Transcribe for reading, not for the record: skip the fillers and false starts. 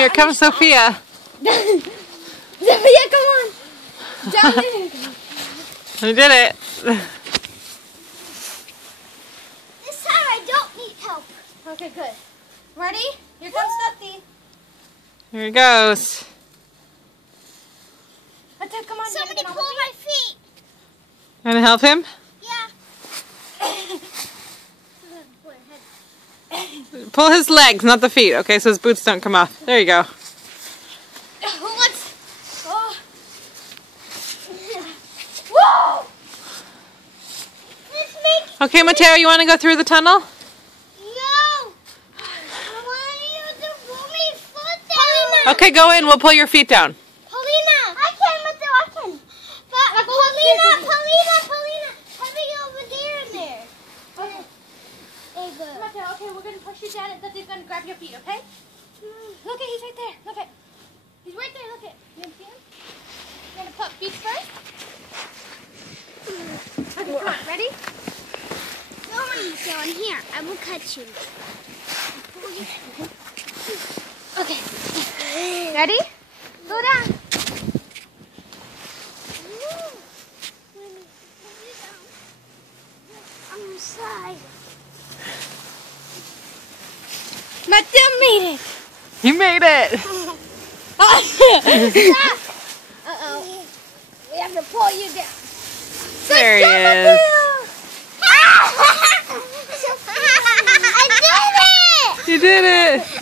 Here comes Sophia. Sophia, come on. Jump in. We did it. This time I don't need help. Okay, good. Ready? Here comes Stuffy. Here he goes. Come on. Somebody pull my feet. Gonna help him? Yeah. Pull his legs, not the feet. Okay, so his boots don't come off. There you go. Oh. Whoa! Okay, Mateo, you want to go through the tunnel? No! I want you to pull my foot down. Okay, go in. We'll pull your feet down. Paulina! I can, Mateo, I can. But Paulina! Have me over there and there. Okay. Mateo, okay, we're going to push you down and then they're going to grab your feet, okay? Look at, he's right there. Look at. He's right there, look at. You see him? You're going to put feet first? Okay, come on, ready? No, Mateo, in here. I will cut you. Okay. Ready? Go down. On the side. Mateo made it. You made it. Uh-oh. We have to pull you down. There he is. I did it! You did it.